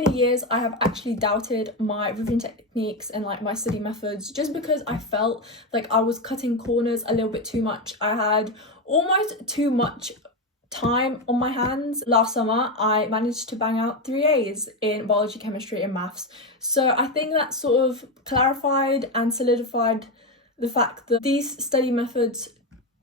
many years I have actually doubted my revision techniques and like my study methods, just because I felt like I was cutting corners a little bit too much. I had almost too much time on my hands. Last summer I managed to bang out 3 A's in biology, chemistry and maths, so I think that sort of clarified and solidified the fact that these study methods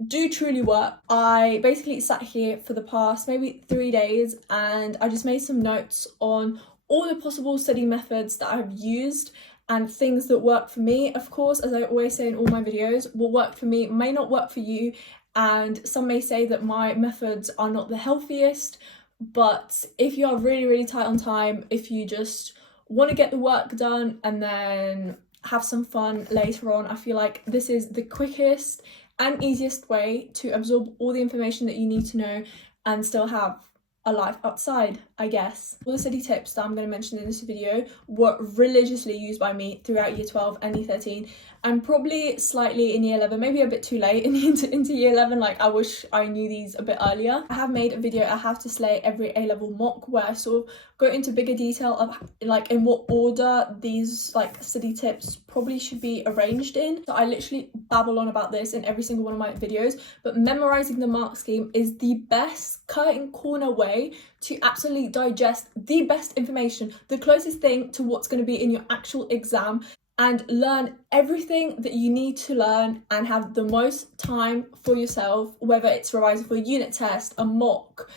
do truly work. I basically sat here for the past maybe 3 days and I just made some notes on all the possible study methods that I've used and things that work for me. Of course, as I always say in all my videos, what worked for me may not work for you, and some may say that my methods are not the healthiest, but if you are really tight on time, if you just want to get the work done and then have some fun later on, I feel like this is the quickest and easiest way to absorb all the information that you need to know and still have a life outside, I guess. All the study tips that I'm going to mention in this video were religiously used by me throughout year 12 and year 13, and probably slightly in year 11, maybe a bit too late into year 11. Like, I wish I knew these a bit earlier. I have made a video, I have to slay every A-level mock, where I sort of go into bigger detail of like in what order these like study tips probably should be arranged in. So I literally babble on about this in every single one of my videos, but memorizing the mark scheme is the best cutting corner way to absolutely digest the best information, the closest thing to what's going to be in your actual exam, and learn everything that you need to learn and have the most time for yourself, whether it's revising for a unit test, a mock,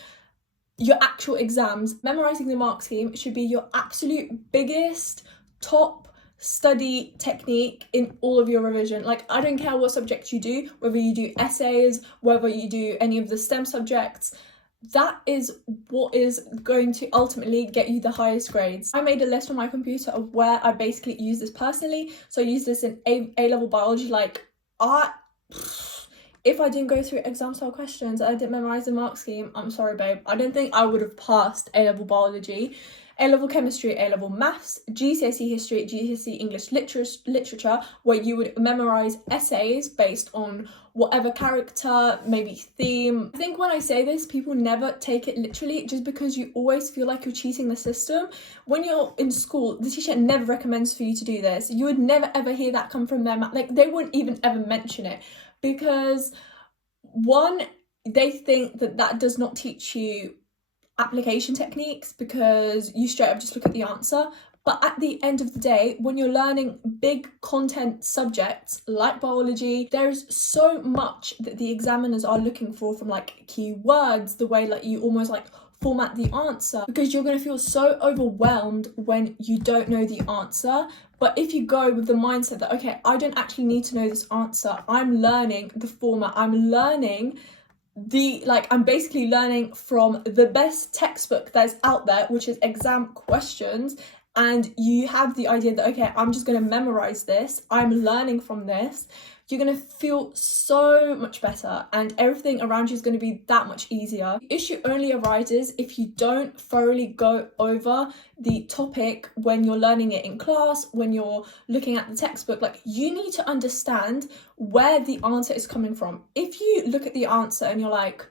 your actual exams. Memorizing the mark scheme should be your absolute biggest top study technique in all of your revision. Like, I don't care what subject you do, whether you do essays, whether you do any of the STEM subjects, that is what is going to ultimately get you the highest grades. I made a list on my computer of where I basically use this personally. So I use this in A-level biology. Like, if I didn't go through exam style questions, I didn't memorize the mark scheme, I'm sorry babe, I don't think I would have passed A-level biology, A-level chemistry, A-level maths, GCSE history, GCSE English literature, where you would memorize essays based on whatever character, maybe theme. I think when I say this, people never take it literally, just because you always feel like you're cheating the system. When you're in school, the teacher never recommends for you to do this. You would never ever hear that come from them. Like, they wouldn't even ever mention it, because one, they think that that does not teach you application techniques, because you straight up just look at the answer. But at the end of the day, when you're learning big content subjects like biology, there's so much that the examiners are looking for, from like keywords, the way like you almost like format the answer, because you're going to feel so overwhelmed when you don't know the answer. But if you go with the mindset that, okay, I don't actually need to know this answer, I'm learning the format, I'm learning I'm basically learning from the best textbook that's out there, which is exam questions, and you have the idea that, okay, I'm just going to memorize this, I'm learning from this, you're going to feel so much better and everything around you is going to be that much easier. The issue only arises if you don't thoroughly go over the topic when you're learning it in class, when you're looking at the textbook. Like, you need to understand where the answer is coming from. If you look at the answer and you're like,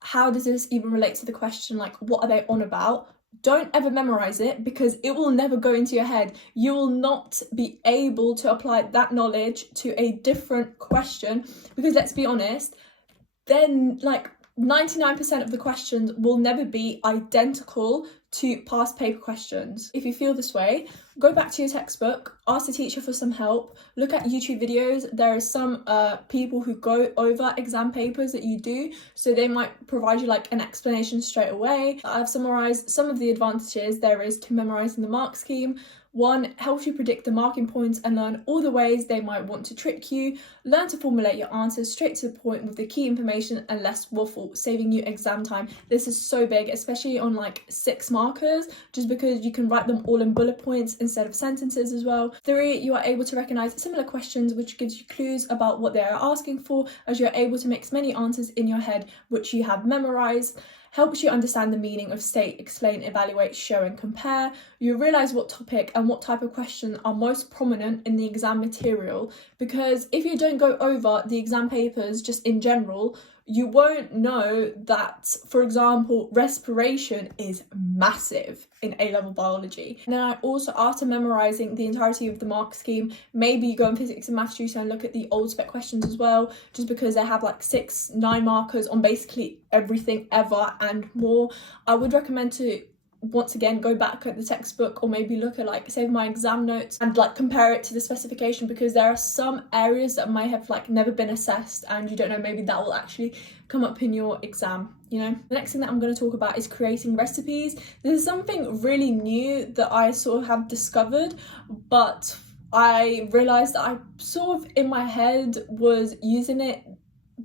how does this even relate to the question? Like, what are they on about? Don't ever memorize it, because it will never go into your head. You will not be able to apply that knowledge to a different question, because let's be honest, then like 99% of the questions will never be identical to past paper questions. If you feel this way, go back to your textbook, ask the teacher for some help, look at YouTube videos. There are some people who go over exam papers that you do, so they might provide you like an explanation straight away. I've summarized some of the advantages there is to memorizing the mark scheme. One, helps you predict the marking points and learn all the ways they might want to trick you. Learn to formulate your answers straight to the point with the key information and less waffle, saving you exam time. This is so big, especially on like 6 markers, just because you can write them all in bullet points instead of sentences as well. 3, you are able to recognize similar questions, which gives you clues about what they are asking for, as you're able to mix many answers in your head which you have memorized. Helps you understand the meaning of state, explain, evaluate, show and compare. You realise what topic and what type of question are most prominent in the exam material, because if you don't go over the exam papers just in general, you won't know that, for example, respiration is massive in A-level biology. And then I also, after memorising the entirety of the mark scheme, maybe go in physics and maths tutor and look at the old spec questions as well, just because they have like 6-9 markers on basically everything ever and more. I would recommend to once again go back at the textbook, or maybe look at like save my exam notes and like compare it to the specification, because there are some areas that might have like never been assessed and you don't know, maybe that will actually come up in your exam, you know. The next thing that I'm going to talk about is creating recipes. This is something really new that I sort of have discovered, but I realized that I sort of in my head was using it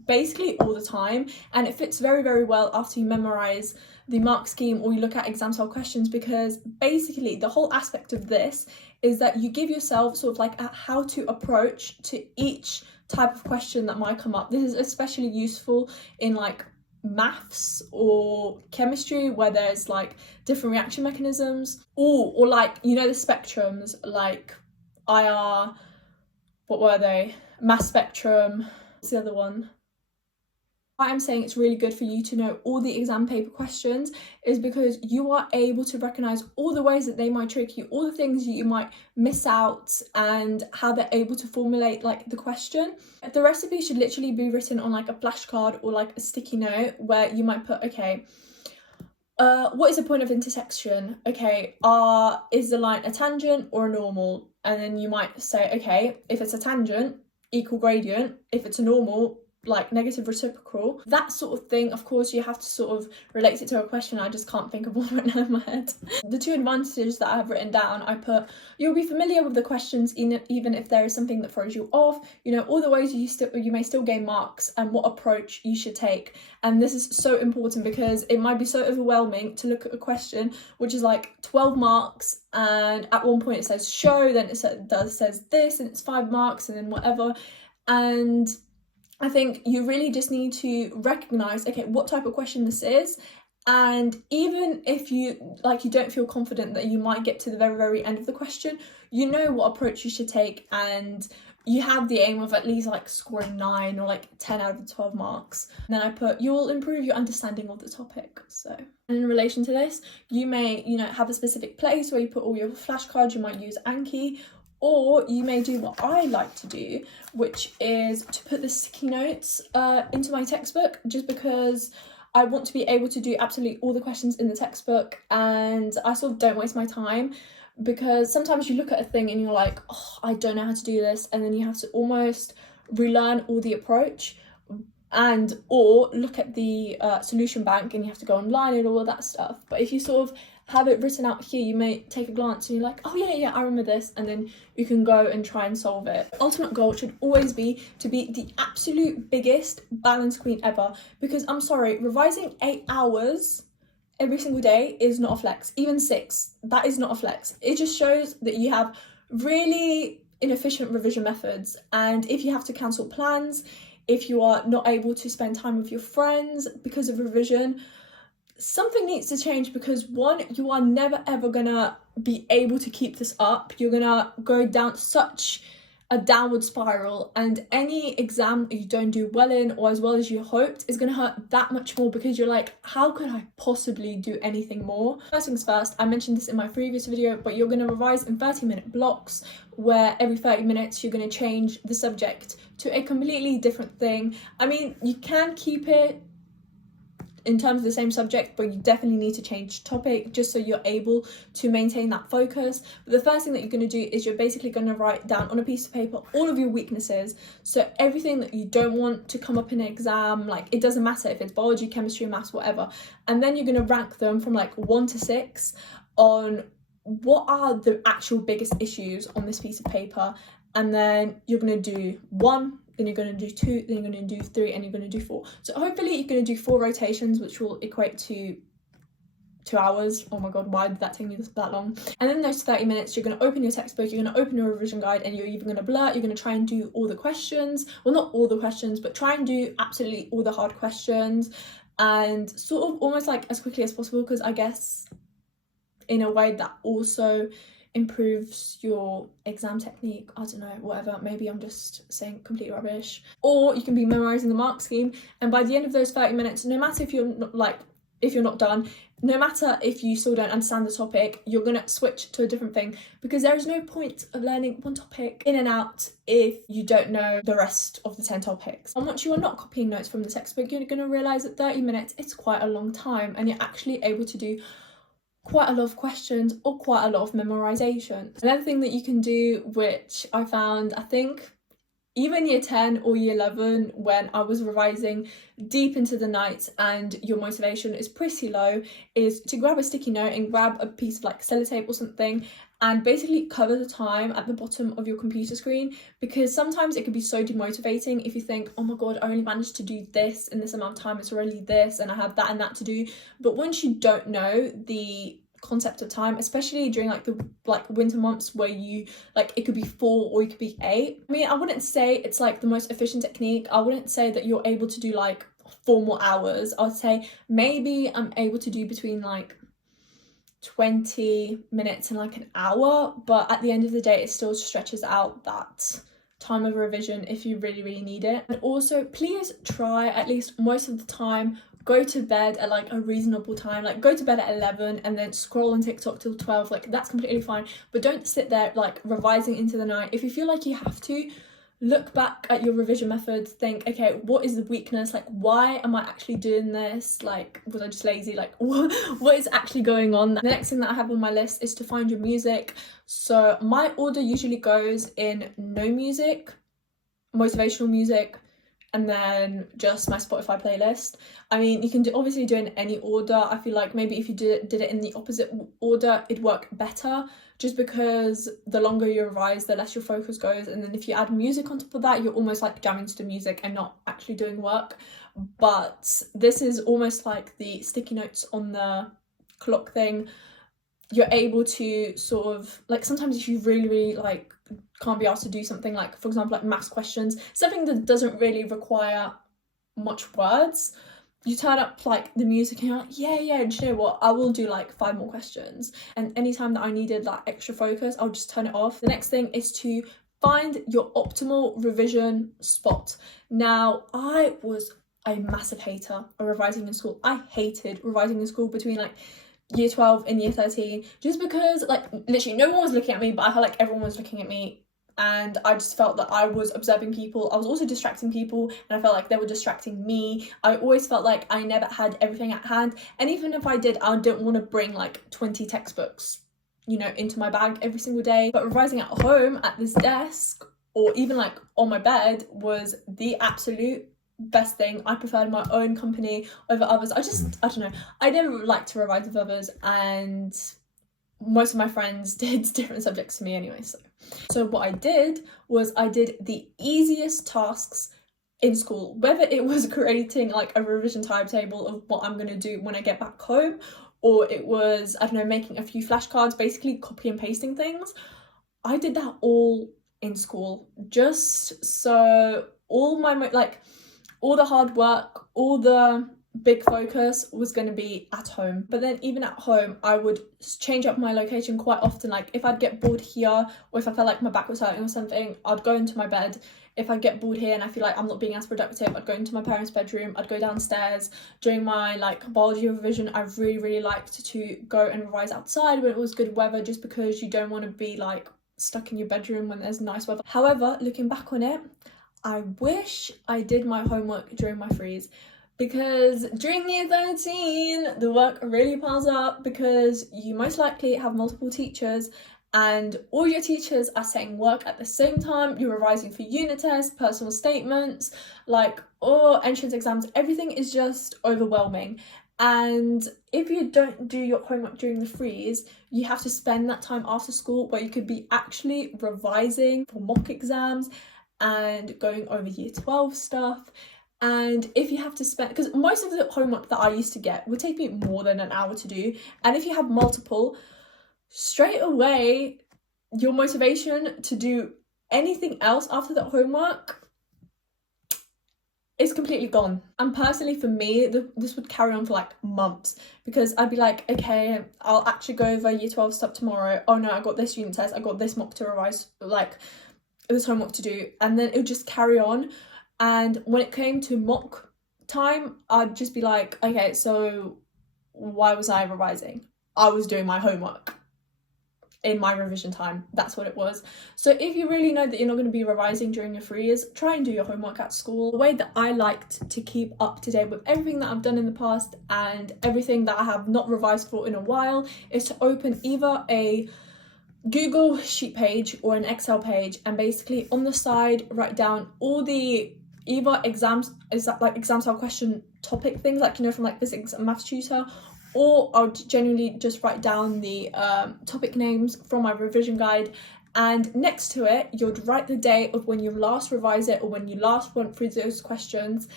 basically all the time, and it fits very, very well after you memorize the mark scheme or you look at exam style questions, because basically the whole aspect of this is that you give yourself sort of like a how to approach to each type of question that might come up. This is especially useful in like maths or chemistry, where there's like different reaction mechanisms, or like, you know, the spectrums like IR, what were they, mass spectrum, what's the other one? Why I'm saying it's really good for you to know all the exam paper questions is because you are able to recognise all the ways that they might trick you, all the things you might miss out, and how they're able to formulate like the question. The recipe should literally be written on like a flashcard or like a sticky note, where you might put, okay, what is the point of intersection? Okay, is the line a tangent or a normal? And then you might say, okay, if it's a tangent, equal gradient. If it's a normal, like negative reciprocal, that sort of thing. Of course, you have to sort of relate it to a question. I just can't think of one right now in my head. The 2 advantages that I have written down, I put, you'll be familiar with the questions even if there is something that throws you off. You know all the ways you may still gain marks and what approach you should take. And this is so important, because it might be so overwhelming to look at a question which is like 12 marks, and at one point it says show, then it says this, and it's 5 marks, and then whatever. And I think you really just need to recognise, okay, what type of question this is. And even if you don't feel confident that you might get to the very, very end of the question, you know what approach you should take, and you have the aim of at least like scoring 9 or like 10 out of 12 marks. And then I put, you will improve your understanding of the topic. So, and in relation to this, you may, have a specific place where you put all your flashcards. You might use Anki, or you may do what I like to do, which is to put the sticky notes into my textbook, just because I want to be able to do absolutely all the questions in the textbook, and I sort of don't waste my time, because sometimes you look at a thing and you're like, oh, I don't know how to do this, and then you have to almost relearn all the approach, or look at the solution bank and you have to go online and all of that stuff. But if you sort of have it written out here, you may take a glance and you're like, oh yeah, I remember this, and then you can go and try and solve it. The ultimate goal should always be to be the absolute biggest balance queen ever, because I'm sorry, revising 8 hours every single day is not a flex. Even 6, that is not a flex. It just shows that you have really inefficient revision methods, and if you have to cancel plans, if you are not able to spend time with your friends because of revision, something needs to change, because one, you are never ever gonna be able to keep this up. You're gonna go down such a downward spiral, and any exam you don't do well in or as well as you hoped is gonna hurt that much more, because you're like, how could I possibly do anything more? First things first, I mentioned this in my previous video, but you're gonna revise in 30-minute blocks, where every 30 minutes you're gonna change the subject to a completely different thing. I mean, you can keep it in terms of the same subject, but you definitely need to change topic just so you're able to maintain that focus. But the first thing that you're going to do is you're basically going to write down on a piece of paper all of your weaknesses. So everything that you don't want to come up in an exam, like it doesn't matter if it's biology, chemistry, maths, whatever. And then you're going to rank them from like 1 to 6 on what are the actual biggest issues on this piece of paper. And then you're going to do 1, then you're going to do 2, then you're going to do 3, and you're going to do 4. So hopefully you're going to do 4 rotations, which will equate to 2 hours. Oh my god, why did that take me that long? And then those 30 minutes, you're going to open your textbook, you're going to open your revision guide, and you're even going to blurt, you're going to try and do all the questions. Well, not all the questions, but try and do absolutely all the hard questions, and sort of almost like as quickly as possible, because I guess in a way that also improves your exam technique. I don't know, whatever, maybe I'm just saying complete rubbish. Or you can be memorizing the mark scheme, and by the end of those 30 minutes, no matter if you're not, like, if you're not done, no matter if you still don't understand the topic, you're gonna switch to a different thing, because there is no point of learning one topic in and out if you don't know the rest of the 10 topics. And once you are not copying notes from the textbook, you're gonna realize that 30 minutes, it's quite a long time, and you're actually able to do quite a lot of questions or quite a lot of memorization. Another thing that you can do, which I found, I think, even year 10 or year 11, when I was revising deep into the night and your motivation is pretty low, is to grab a sticky note and grab a piece of like sellotape or something and basically cover the time at the bottom of your computer screen, because sometimes it can be so demotivating if you think, oh my god, I only managed to do this in this amount of time, it's already this and I have that and that to do. But once you don't know the concept of time, especially during like the winter months where you like, it could be 4 or it could be 8. I mean, I wouldn't say it's like the most efficient technique. I wouldn't say that you're able to do like 4 more hours. I would say maybe I'm able to do between like 20 minutes and like an hour, but at the end of the day it still stretches out that time of revision if you really need it. And also, please try, at least most of the time, go to bed at like a reasonable time. Like, go to bed at 11 and then scroll on TikTok till 12. Like, that's completely fine, but don't sit there like revising into the night. If you feel like you have to, look back at your revision methods, think, okay, what is the weakness? Like, why am I actually doing this? Like, was I just lazy? Like, what is actually going on? The next thing that I have on my list is to find your music. So my order usually goes in no music, motivational music, and then just my Spotify playlist. I mean, you can obviously do it in any order. I feel like maybe if you did it in the opposite order, it'd work better, just because the longer you revise, the less your focus goes. And then if you add music on top of that, you're almost like jamming to the music and not actually doing work. But this is almost like the sticky notes on the clock thing. You're able to sort of, like, sometimes if you really like can't be asked to do something, like for example like maths questions, something that doesn't really require much words, you turn up like the music and you're like, yeah, do you know what, I will do like 5 more questions. And anytime that I needed that extra focus, I'll just turn it off. The next thing is to find your optimal revision spot. Now, I was a massive hater of revising in school. I hated revising in school between like year 12 and year 13, just because like literally no one was looking at me, but I felt like everyone was looking at me, and I just felt that I was observing people. I was also distracting people, and I felt like they were distracting me. I always felt like I never had everything at hand, and even if I did, I didn't want to bring like 20 textbooks, you know, into my bag every single day. But revising at home at this desk, or even like on my bed, was the absolute best thing. I preferred my own company over others. I don't know, I never liked to revise with others, and most of my friends did different subjects to me anyway. So what I did was I did the easiest tasks in school, whether it was creating like a revision timetable of what I'm going to do when I get back home, or it was, I don't know, making a few flashcards, basically copy and pasting things. I did that all in school, just so all the hard work, all the big focus was going to be at home. But then even at home, I would change up my location quite often. Like if I'd get bored here, or if I felt like my back was hurting or something, I'd go into my bed. If I get bored here and I feel like I'm not being as productive, I'd go into my parents' bedroom, I'd go downstairs. During my like biology revision, I really liked to go and revise outside when it was good weather, just because you don't want to be like stuck in your bedroom when there's nice weather. However, looking back on it, I wish I did my homework during my freeze, because during year 13 the work really piles up, because you most likely have multiple teachers and all your teachers are setting work at the same time. You're revising for unit tests, personal statements, like, or entrance exams. Everything is just overwhelming. And if you don't do your homework during the freeze, you have to spend that time after school where you could be actually revising for mock exams and going over year 12 stuff. And if you have to spend, because most of the homework that I used to get would take me more than an hour to do, and if you have multiple, straight away your motivation to do anything else after that homework, it's completely gone. And personally for me, this would carry on for like months, because I'd be like, okay, I'll actually go over year 12 stuff tomorrow. Oh no, I got this unit test, I got this mock to revise, like this homework to do, and then it would just carry on. And when it came to mock time, I'd just be like, okay, so why was I revising? I was doing my homework in my revision time. That's what it was. So if you really know that you're not going to be revising during your 3 years, try and do your homework at school. The way that I liked to keep up to date with everything that I've done in the past and everything that I have not revised for in a while is to open either a Google sheet page or an Excel page, and basically on the side write down all the either exam style question topic things, like, you know, from like physics and maths tutor, or I'll genuinely just write down the topic names from my revision guide, and next to it you'd write the date of when you last revised it or when you last went through those questions,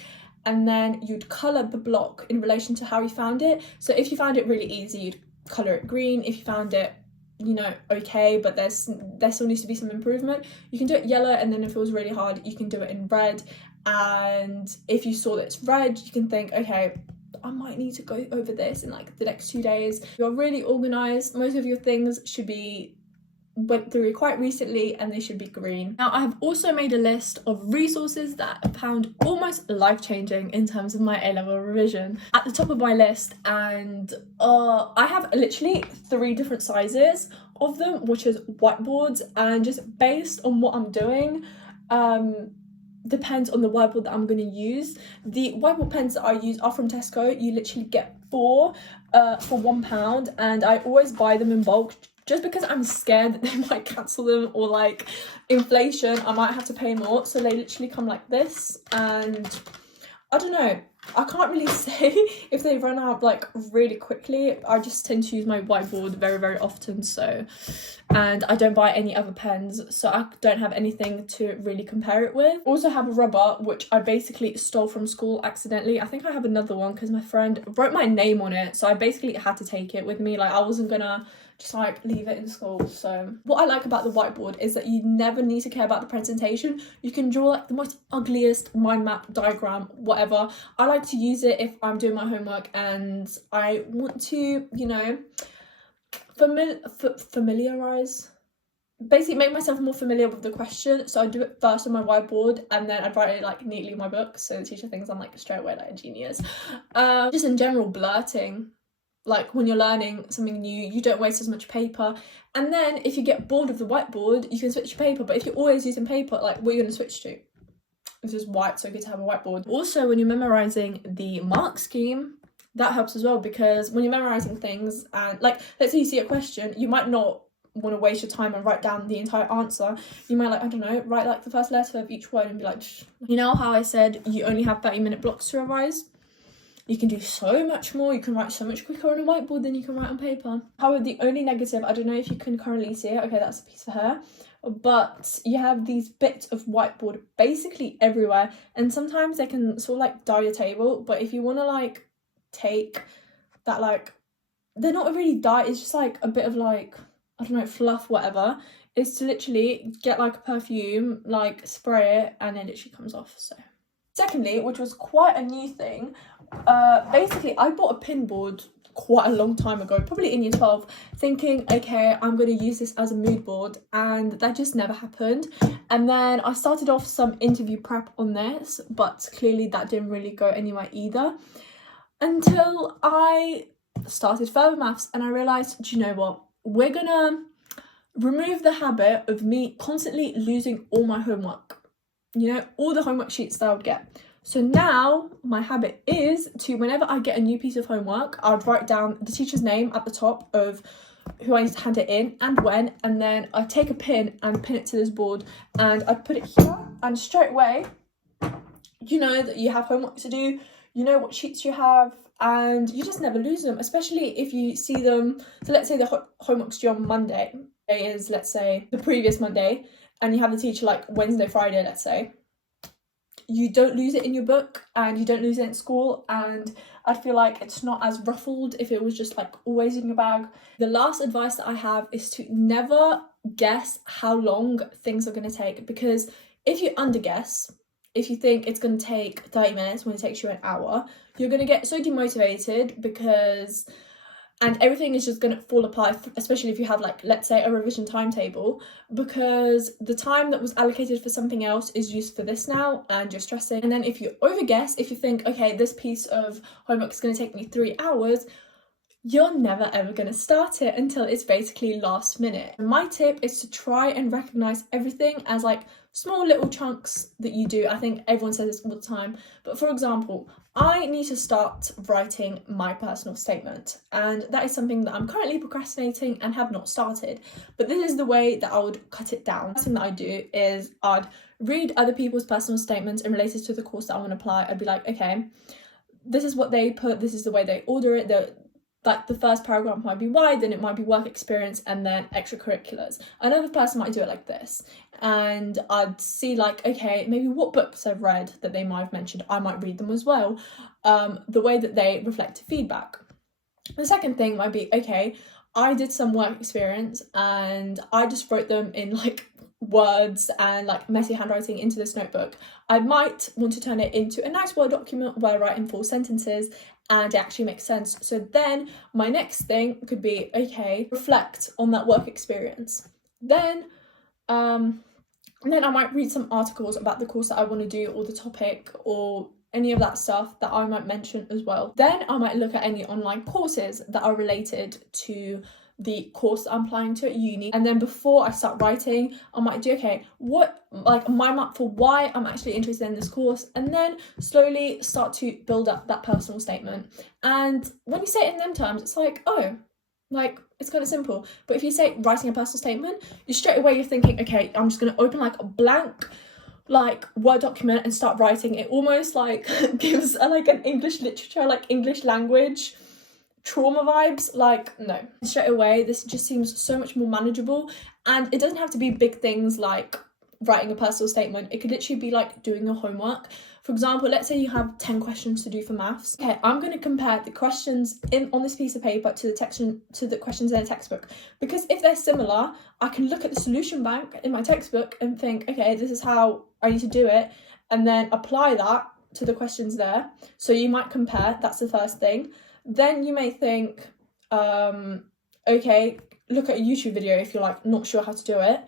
and then you'd colour the block in relation to how you found it. So if you found it really easy, you'd colour it green. If you found it, you know, okay, but there still needs to be some improvement, you can do it yellow. And then if it was really hard, you can do it in red. And if you saw that it's red, you can think, okay, I might need to go over this in like the next 2 days. You're really organized. Most of your things should be went through quite recently and they should be green. Now I have also made a list of resources that I found almost life-changing in terms of my A-level revision at the top of my list, and I have literally 3 different sizes of them, which is whiteboards, and just based on what I'm doing depends on the whiteboard that I'm going to use. The whiteboard pens that I use are from Tesco. You literally get 4 for £1, and I always buy them in bulk just because I'm scared that they might cancel them, or like inflation, I might have to pay more. So they literally come like this, and I don't know, I can't really say if they run out like really quickly. I just tend to use my whiteboard very, very often, so, and I don't buy any other pens, so I don't have anything to really compare it with. Also have a rubber, which I basically stole from school accidentally. I think I have another one because my friend wrote my name on it, so I basically had to take it with me. Like, I wasn't gonna just like leave it in school. So what I like about the whiteboard is that you never need to care about the presentation. You can draw like the most ugliest mind map, diagram, whatever. I like to use it if I'm doing my homework and I want to, you know, familiarize, basically make myself more familiar with the question. So I do it first on my whiteboard, and then I'd write it like neatly in my book, so the teacher thinks I'm like straight away like a genius. Just in general, blurting, like when you're learning something new, you don't waste as much paper. And then if you get bored of the whiteboard, you can switch to paper. But if you're always using paper, like, what are you going to switch to? This is why it's so good to have a whiteboard. Also, when you're memorizing the mark scheme, that helps as well, because when you're memorizing things, and like, let's say you see a question, you might not want to waste your time and write down the entire answer. You might, like, I don't know, write like the first letter of each word and be like, you know how I said you only have 30-minute blocks to revise? You can do so much more. You can write so much quicker on a whiteboard than you can write on paper. However, the only negative, I don't know if you can currently see it. Okay, that's a piece of hair. But you have these bits of whiteboard basically everywhere. And sometimes they can sort of like dye your table. But if you want to like take that, like, they're not really dye. It's just like a bit of like, I don't know, fluff, whatever. Is to literally get like a perfume, like spray it, and it literally comes off, so. Secondly, which was quite a new thing, basically I bought a pin board quite a long time ago, probably in year 12, thinking, okay, I'm going to use this as a mood board, and that just never happened. And then I started off some interview prep on this, but clearly that didn't really go anywhere either, until I started further maths and I realised, do you know what, we're gonna remove the habit of me constantly losing all my homework. You know, all the homework sheets that I would get. So now my habit is to, whenever I get a new piece of homework, I would write down the teacher's name at the top of who I need to hand it in and when, and then I take a pin and pin it to this board, and I put it here, and straight away, you know that you have homework to do, you know what sheets you have, and you just never lose them, especially if you see them. So let's say the homework's due on Monday, is, let's say, the previous Monday, and you have the teacher like Wednesday, Friday, let's say, you don't lose it in your book and you don't lose it in school, and I feel like it's not as ruffled if it was just like always in your bag. The last advice that I have is to never guess how long things are going to take, because if you underguess, if you think it's going to take 30 minutes when it takes you an hour, you're going to get so demotivated because, and everything is just going to fall apart, especially if you have, like, let's say a revision timetable, because the time that was allocated for something else is used for this now, and you're stressing. And then if you overguess, if you think, okay, this piece of homework is going to take me 3 hours, you're never ever going to start it until it's basically last minute. My tip is to try and recognize everything as like small little chunks that you do. I think everyone says this all the time, but for example, I need to start writing my personal statement, and that is something that I'm currently procrastinating and have not started. But this is the way that I would cut it down. The first thing that I do is I'd read other people's personal statements and related to the course that I want to apply. I'd be like, okay, this is what they put, this is the way they order it. Like the first paragraph might be why, then it might be work experience, and then extracurriculars. Another person might do it like this, and I'd see like, okay, maybe what books I've read that they might have mentioned, I might read them as well. The way that they reflect feedback. The second thing might be, okay, I did some work experience and I just wrote them in like words and like messy handwriting into this notebook. I might want to turn it into a nice Word document where I write in full sentences and it actually makes sense. So then my next thing could be, okay, reflect on that work experience. Then I might read some articles about the course that I want to do, or the topic, or any of that stuff that I might mention as well. Then I might look at any online courses that are related to the course that I'm applying to at uni. And then before I start writing, I might do, okay, what, like my map for why I'm actually interested in this course, and then slowly start to build up that personal statement. And when you say it in them terms, it's like, oh, like it's kind of simple. But if you say writing a personal statement, you're thinking, okay, I'm just going to open like a blank like Word document and start writing. It almost like gives like an English literature, like English language trauma vibes. Like, no, straight away this just seems so much more manageable. And it doesn't have to be big things like writing a personal statement. It could literally be like doing your homework. For example, let's say you have 10 questions to do for maths. Okay, I'm going to compare the questions on this piece of paper to the questions in a textbook, because if they're similar, I can look at the solution bank in my textbook and think, okay, this is how I need to do it, and then apply that to the questions there. So you might compare. That's the first thing. Then you may think, okay, look at a YouTube video if you're like not sure how to do it.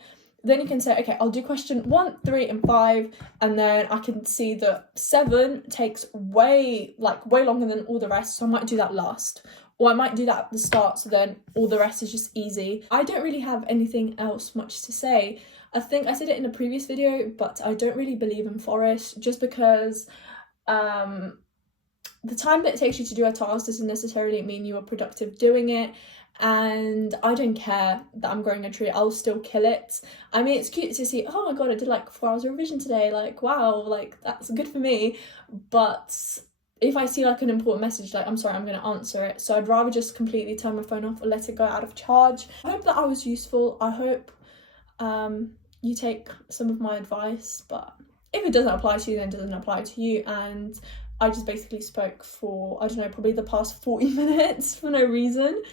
Then you can say, okay, I'll do question 1, 3, and 5, and then I can see that 7 takes way longer than all the rest, so I might do that last. Or I might do that at the start, so then all the rest is just easy. I don't really have anything else much to say. I think I said it in a previous video, but I don't really believe in Forest, just because the time that it takes you to do a task doesn't necessarily mean you are productive doing it. And I don't care that I'm growing a tree, I'll still kill it. I mean, it's cute to see, oh my god, I did like 4 hours of revision today, like wow, like that's good for me. But if I see like an important message, like I'm sorry, I'm going to answer it. So I'd rather just completely turn my phone off or let it go out of charge. I hope that I was useful. I hope you take some of my advice, but if it doesn't apply to you, then it doesn't apply to you. And I just basically spoke for, I don't know, probably the past 40 minutes for no reason.